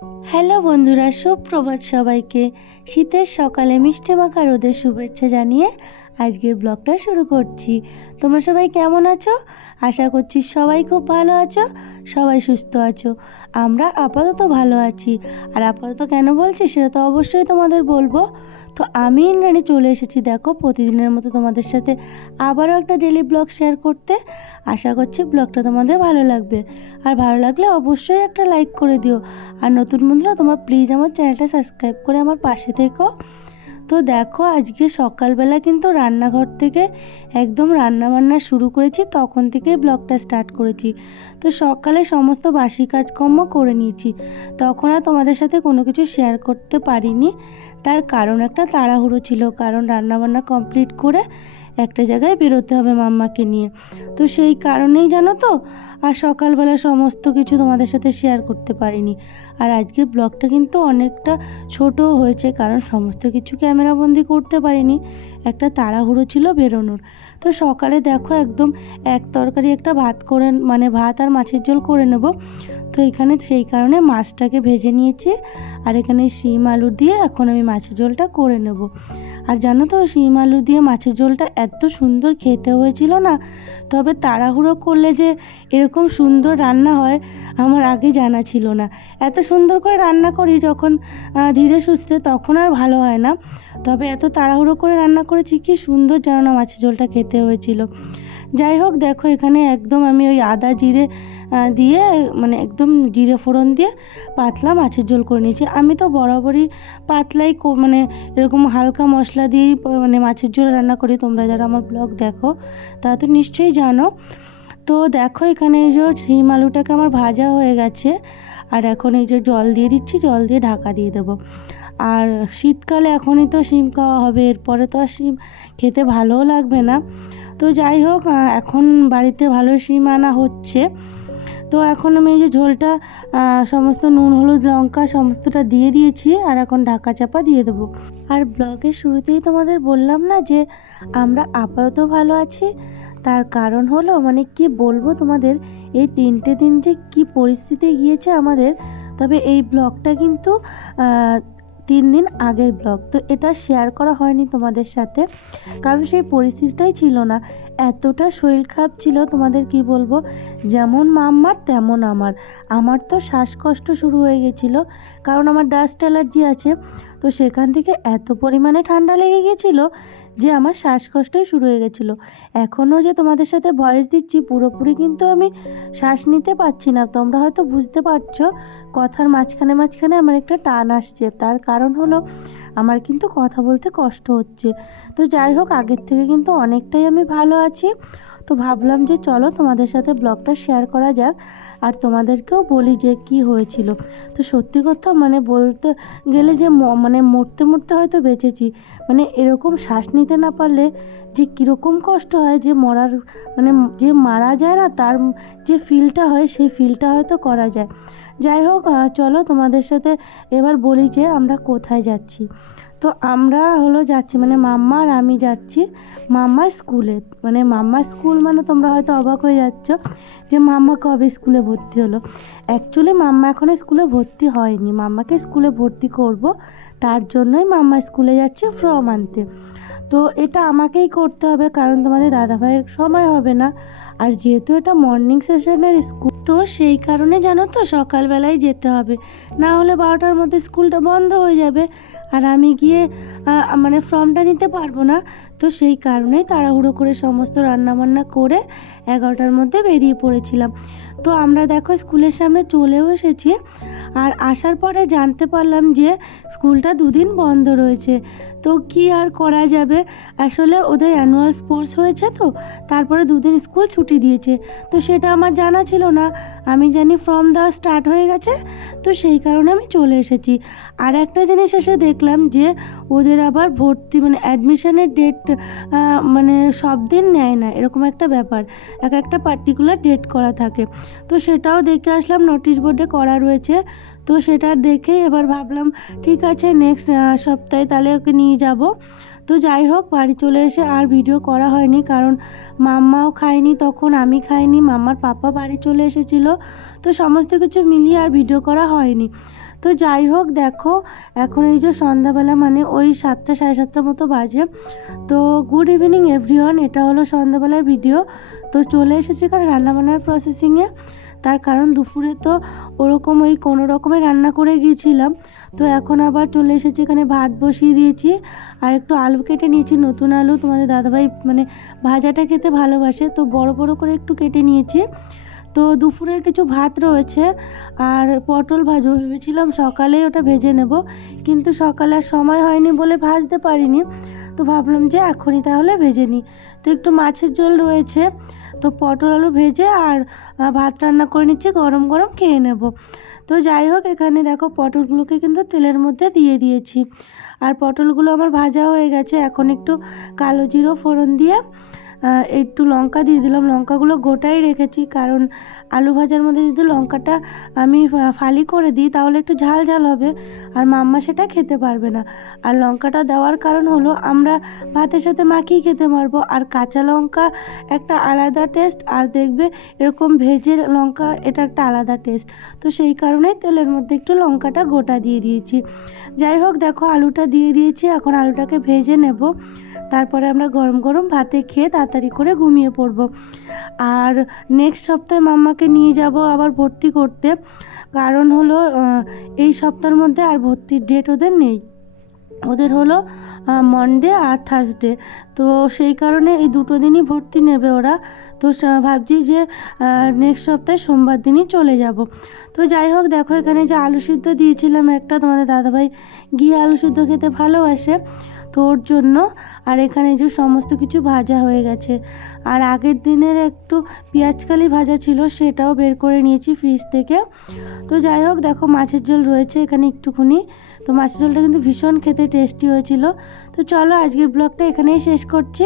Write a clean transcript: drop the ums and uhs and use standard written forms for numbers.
Hello বন্ধুরা, সুপ্রভাত সবাইকে। শীতের সকালে মিষ্টি মাখা রোদের শুভেচ্ছা জানিয়ে আজকের ব্লগটা শুরু করছি। তোমরা সবাই কেমন আছো? আশা করছি সবাই খুব ভালো আছো, সবাই সুস্থ আছো। আমরা আপাতত ভালো আছি। আর আপাতত কেন বলছি সেটা তো অবশ্যই তোমাদের বলবো। তো আমি ইন্দ্রাণী চলে এসেছি, দেখো প্রতিদিনের মতো তোমাদের সাথে আবারও একটা ডেলি ব্লগ শেয়ার করতে। আশা করছি ব্লগটা তোমাদের ভালো লাগবে। আর ভালো লাগলে অবশ্যই একটা লাইক করে দিও। আর নতুন বন্ধুরা, তোমরা প্লিজ আমার চ্যানেলটা সাবস্ক্রাইব করে আমার পাশে থেকো। তো দেখো আজকে সকালবেলা কিন্তু রান্নাঘর থেকে একদম রান্নাবান্না শুরু করেছি, তখন থেকেই ব্লগটা স্টার্ট করেছি। তো সকালে সমস্ত বাসি কাজকর্ম করে নিয়েছি, তখন আর তোমাদের সাথে কোনো কিছু শেয়ার করতে পারিনি। তার কারণ একটা তাড়াহুড়ো ছিল, কারণ রান্নাবান্না কমপ্লিট করে একটা জায়গায় বেরোতে হবে মাম্মাকে নিয়ে। তো সেই কারণেই জানো তো, আর সকালবেলা সমস্ত কিছু তোমাদের সাথে শেয়ার করতে পারিনি। আর আজকের ব্লগটা কিন্তু অনেকটা ছোটো হয়েছে, কারণ সমস্ত কিছু ক্যামেরাবন্দি করতে পারিনি, একটা তাড়াহুড়ো ছিল বেরোনোর। তো সকালে দেখো একদম এক তরকারি একটা ভাত করে, মানে ভাত আর মাছের ঝোল করে নেব। তো এখানে সেই কারণে মাছটাকে ভেজে নিয়েছি, আর এখানে শিম আলু দিয়ে এখন আমি মাছের ঝোলটা করে নেব। আর জানো তো, শিম আলু দিয়ে মাছের ঝোলটা এত সুন্দর খেতে হয়েছিল না, তবে তাড়াহুড়ো করলে যে এরকম সুন্দর রান্না হয় আমার আগে জানা ছিল না। এত সুন্দর করে রান্না করি যখন ধীরে সুস্থে, তখন আর ভালো হয় না। তবে এত তাড়াহুড়ো করে রান্না করেছি, কি সুন্দর জানো না মাছের ঝোলটা খেতে হয়েছিল। যাই হোক, দেখো এখানে একদম আমি ওই আদা জিরে দিয়ে, মানে একদম জিরে ফোড়ন দিয়ে পাতলা মাছের ঝোল করে নিয়েছি। আমি তো বরাবরই পাতলাই মানে এরকম হালকা মশলা দিয়েই মানে মাছের ঝোল রান্না করি। তোমরা যারা আমার ব্লগ দেখো তারা তো নিশ্চয়ই জানো। তো দেখো এখানে এই যে শিম আলুটাকে আমার ভাজা হয়ে গেছে, আর এখন এই যে জল দিয়ে দিচ্ছি, জল দিয়ে ঢাকা দিয়ে দেবো। আর শীতকালে এখনই তো শিম খাওয়া হবে, এরপরে তো আর শিম খেতে ভালোও লাগবে না। তো যাই হোক, এখন বাড়িতে ভালো শিম আনা হচ্ছে। তো এখন আমি এই যে ঝোলটা সমস্ত নুন হলুদ লঙ্কা সমস্তটা দিয়ে দিয়েছি, আর এখন ঢাকা চাপা দিয়ে দেবো। আর ব্লগের শুরুতেই তোমাদের বললাম না যে আমরা আপাতত ভালো আছি। তার কারণ হলো, মানে কি বলবো তোমাদের, এই 3টে দিন যে কী পরিস্থিতি গিয়েছে আমাদের। তবে এই ব্লগটা কিন্তু 3 দিন আগের ব্লগ, তো এটা শেয়ার করা হয়নি তোমাদের সাথে, কারণ সেই পরিস্থিতিটাই ছিল না। এতটা শরীর খারাপ ছিল, তোমাদের কি বলবো, যেমন মাম্মার তেমন আমার তো শ্বাসকষ্ট শুরু হয়ে গেছিলো, কারণ আমার ডাস্ট অ্যালার্জি আছে। তো সেখান থেকে এত পরিমাণে ঠান্ডা লেগে গেছিলো যে আমার শ্বাসকষ্টই শুরু হয়ে গেছিলো। এখনও যে তোমাদের সাথে ভয়েস দিচ্ছি, পুরোপুরি কিন্তু আমি শ্বাস নিতে পারছি না। তোমরা হয়তো বুঝতে পারছো, কথার মাঝখানে মাঝখানে আমার একটা টান আসছে, তার কারণ হলো আমার কিন্তু কথা বলতে কষ্ট হচ্ছে। তো যাই হোক, আগের থেকে কিন্তু অনেকটাই আমি ভালো আছি। তো ভাবলাম যে চলো তোমাদের সাথে ব্লগটা শেয়ার করা যাক, আর তোমাদেরকেও বলি যে কি হয়েছিল। তো সত্যি কথা মানে বলতে গেলে যে মানে মরতে মরতে হয়তো বেঁচেছি। মানে এরকম শ্বাস নিতে না পারলে যে কীরকম কষ্ট হয়, যে মরার মানে যে মারা যায় না, তার যে ফিলটা হয় সেই ফিলটা হয়তো করা যায়। যাই হোক, চলো তোমাদের সাথে এবার বলি যে আমরা কোথায় যাচ্ছি। তো আমরা যাচ্ছি, মানে মাম্মা আর আমি যাচ্ছি মাম্মার স্কুলে। মানে মাম্মার স্কুল মানে তোমরা হয়তো অবাক হয়ে যাচ্ছ যে মাম্মা কবে স্কুলে ভর্তি হলো। অ্যাকচুয়ালি মাম্মা এখনও স্কুলে ভর্তি হয়নি, মাম্মাকে স্কুলে ভর্তি করব, তার জন্যই মাম্মা স্কুলে যাচ্ছে ফর্ম আনতে। তো এটা আমাকেই করতে হবে, কারণ তোমাদের দাদাভাইয়ের সময় হবে না। আর যেহেতু এটা মর্নিং সেশনের স্কুল, তো সেই কারণে জানো তো সকালবেলায় যেতে হবে, না হলে 12টার মধ্যে স্কুলটা বন্ধ হয়ে যাবে, আর আমি গিয়ে মানে ফর্মটা নিতে পারবো না। তো সেই কারণেই তাড়াহুড়ো করে সমস্ত রান্নাবান্না করে 11টার মধ্যে বেরিয়ে পড়েছিলাম। তো আমরা দেখো স্কুলের সামনে চলেও এসেছি, আর আসার পরে জানতে পারলাম যে স্কুলটা 2 দিন বন্ধ রয়েছে। তো কি আর করা যাবে, আসলে ওদের অ্যানুয়াল স্পোর্টস হয়েছে, তো তারপরে 2 দিন স্কুল ছুটি দিয়েছে। তো সেটা আমার জানা ছিল না, আমি জানি ফর্ম দেওয়া স্টার্ট হয়ে গেছে, তো সেই কারণে আমি চলে এসেছি। আর একটা জিনিস এসে দেখলাম যে ওদের আবার ভর্তি মানে অ্যাডমিশনের ডেট মানে সব দিন নেয় না, এরকম একটা ব্যাপার, একটা পার্টিকুলার ডেট করা থাকে। তো সেটাও দেখে আসলাম, নোটিশ বোর্ডে করা রয়েছে। তো সেটা দেখে এবার ভাবলাম ঠিক আছে নেক্সট সপ্তাহে তাহলে ওকে নিয়ে যাব। তো তো যাই হোক, বাড়ি চলে এসে আর ভিডিও করা হয়নি, কারণ মাম্মাও খায়নি, তখন আমি খাইনি, মাম্মার পাপা বাড়ি চলে এসেছিল, তো সমস্ত কিছু মিলিয়ে আর ভিডিও করা হয়নি। তো যাই হোক, দেখো এখন এই যে সন্ধ্যাবেলা মানে ওই 7টা 7:30 মতো বাজে। তো গুড ইভিনিং এভরিওয়ান, এটা হলো সন্ধ্যাবেলার ভিডিও। তো চলে এসেছি কারণ রান্নাবান্নার প্রসেসিংয়ে, তার কারণ দুপুরে তো ওরকম ওই কোনো রকমের রান্না করে গিয়েছিলাম। তো এখন আবার চলে এসেছি, এখানে ভাত বসিয়ে দিয়েছি আর একটু আলু কেটে নিয়েছি, নতুন আলু। তোমাদের দাদাভাই মানে ভাজাটা খেতে ভালোবাসে, তো বড় বড় করে একটু কেটে নিয়েছি। তো দুপুরের কিছু ভাত রয়েছে আর পটল ভাজবো ভেবেছিলাম, সকালেই ওটা ভেজে নেব, কিন্তু সকালে আর সময় হয়নি বলে ভাজতে পারিনি। তো ভাবলাম যে এখনই তাহলে ভেজে নিই। তো একটু মাছের ঝোল রয়েছে, তো পটল আলু ভেজে আর ভাত রান্না করে নিচ্ছি, গরম গরম খেয়ে নেব। তো যাই হোক, এখানে দেখো পটলগুলোকে কিন্তু তেলের মধ্যে দিয়ে দিয়েছি, আর পটলগুলো আমার ভাজা হয়ে গেছে। এখন একটু কালো জিরো ফোড়ন দিয়ে একটু লঙ্কা দিয়ে দিলাম। লঙ্কাগুলো গোটাই রেখেছি, কারণ আলু ভাজার মধ্যে যদি লঙ্কাটা আমি ফালি করে দিই তাহলে একটু ঝাল ঝাল হবে, আর মাম্মা সেটা খেতে পারবে না। আর লঙ্কাটা দেওয়ার কারণ হলো আমরা ভাতের সাথে মাখিয়ে খেতে পারবো, আর কাঁচা লঙ্কা একটা আলাদা টেস্ট, আর দেখবে এরকম ভেজে লঙ্কা এটা একটা আলাদা টেস্ট। তো সেই কারণেই তেলের মধ্যে একটু লঙ্কাটা গোটা দিয়ে দিয়েছি। যাই হোক, দেখো আলুটা দিয়ে দিয়েছি, এখন আলুটাকে ভেজে নেব, তারপরে আমরা গরম গরম ভাতে খেয়ে তাড়াতাড়ি করে ঘুমিয়ে পড়ব। আর নেক্সট সপ্তাহে মাম্মাকে নিয়ে যাব আবার ভর্তি করতে, কারণ হলো এই সপ্তাহের মধ্যে আর ভর্তির ডেট ওদের নেই, ওদের হলো মনডে আর থার্সডে। তো সেই কারণে এই দুটো দিনই ভর্তি নেবে ওরা। তো ভাবছি যে নেক্সট সপ্তাহে সোমবার দিনই চলে যাব। তো যাই হোক, দেখো এখানে যে আলু সিদ্ধ দিয়েছিলাম একটা, তোমাদের দাদাভাই গিয়ে আলু সিদ্ধ খেতে ভালোবাসে, তো ওর জন্য। আর এখানে যে সমস্ত কিছু ভাজা হয়ে গেছে, আর আগের দিনের একটু পেঁয়াজকালি ভাজা ছিল, সেটাও বের করে নিয়েছি ফ্রিজ থেকে। তো যাই হোক, দেখো মাছের ঝোল রয়েছে এখানে একটুখানি, তো মাছের ঝোলটা কিন্তু ভীষণ খেতে টেস্টি হয়েছিল। তো চলো আজকের ব্লগটা এখানেই শেষ করছি।